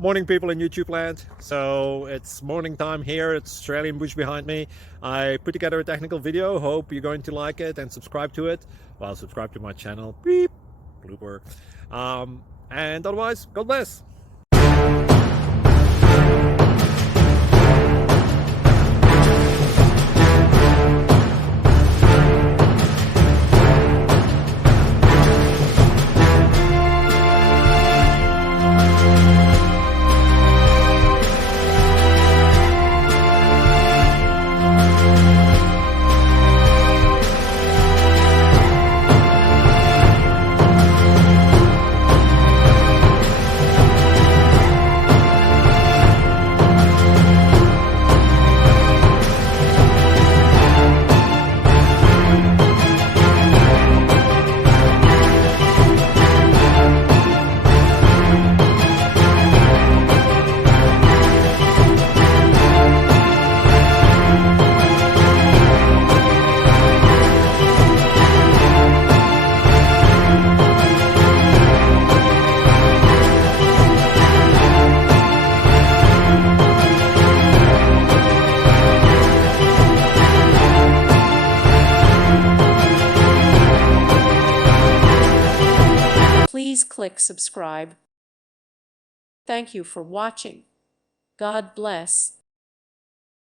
Morning, people in YouTube land. So it's morning time here. It's Australian bush behind me. I put together a technical video. Hope you're going to like it and subscribe to it. Well, subscribe to my channel. Beep, blooper. And otherwise, God bless. Please click subscribe. Thank you for watching. God bless.